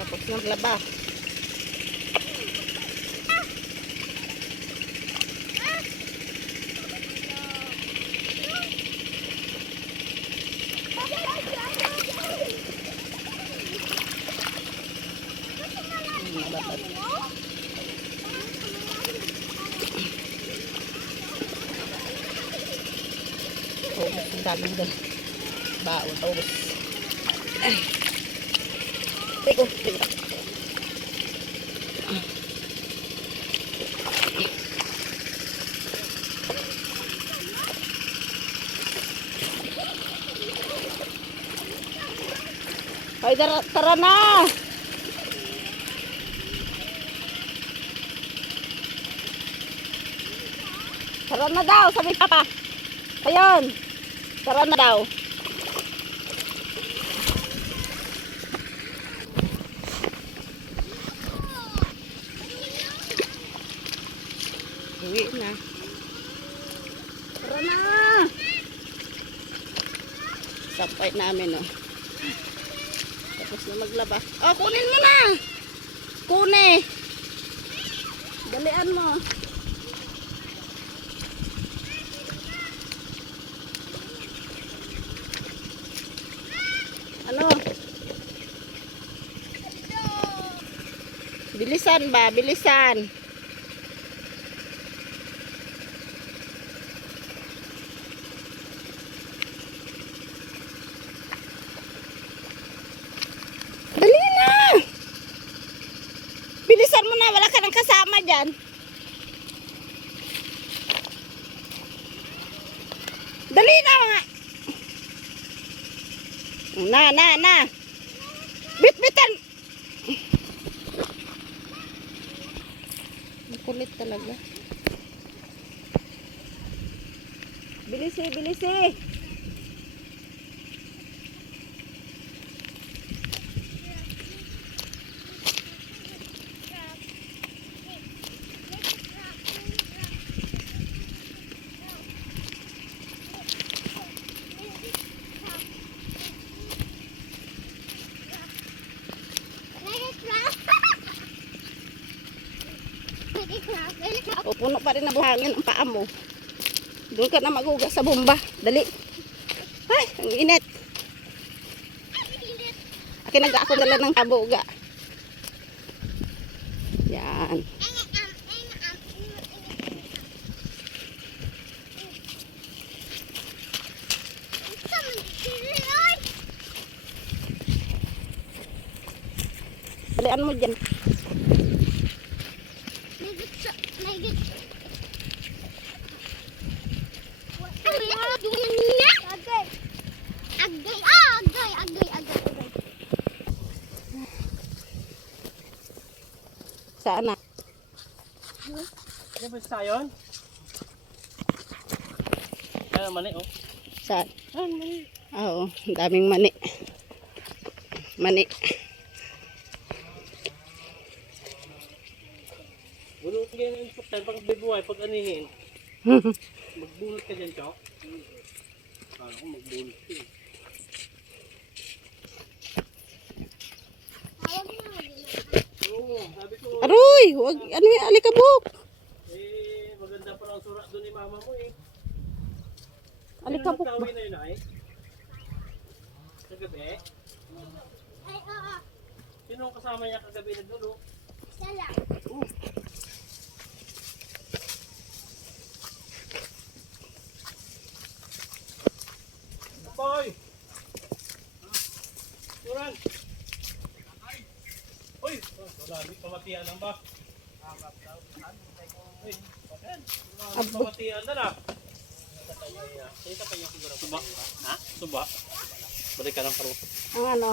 Tapos na maglaba. Ubus ang daming doon. Baon, ubus. Teko, teko. Ay, tara na! Tara na daw, sabi papa. Ayun. Tara na daw. Uwi na. Tara na. Sampay namin, oh. Tapos na maglaba. Oh, kunin mo na. Kunin. Dalian mo. Ano? Bilisan ba? Bilisan. Dali na! Bilisan mo na. Wala ka nang kasama dyan. Dali na mga. Na. Bit-bitan. Kulit talaga. Bilisi. O, puno pa rin na buhangin ang paa mo. Doon ka na magugas sa bomba. Dali. Ay, ang init. Akin ako dala ng kabuga. Yan. Dalian mo dyan. Saan na? Ano ba sayon? Ay, mani oh. Saan? Ay, mani. Oo, daming mani. Mani. Bunot ka yung important pag bibuhay, pag anihin. Magbunot ka dyan, Chok. Kala ko magbunot ka eh. Oo, sabi ko. Aroy, wag ano yan, alikabok. Maganda pa ang surat doon ni mama mo eh. Alikabok Sino ba? nagkawin na yun ay? Kagabi? Sino ang kasama niya kagabi na dulo? Boy! Turan! Uy! Dami pamatian lang ba? Uy! Pamatian na na! Suba? Ha? Suba? Balik ka ng paro. Ang ano?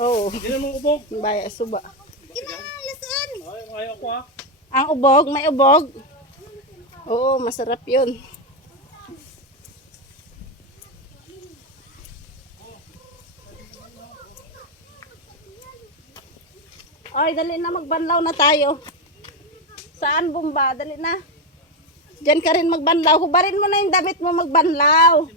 Oo. Hindi na mong ubog! Baya, suba. Ay, ayaw ko ha. Ang ubog, may ubog. Oo, masarap yun. Ay, dali na, magbanlaw na tayo. Saan bomba? Dali na. Diyan ka rin magbanlaw. Hubarin mo na yung damit mo magbanlaw.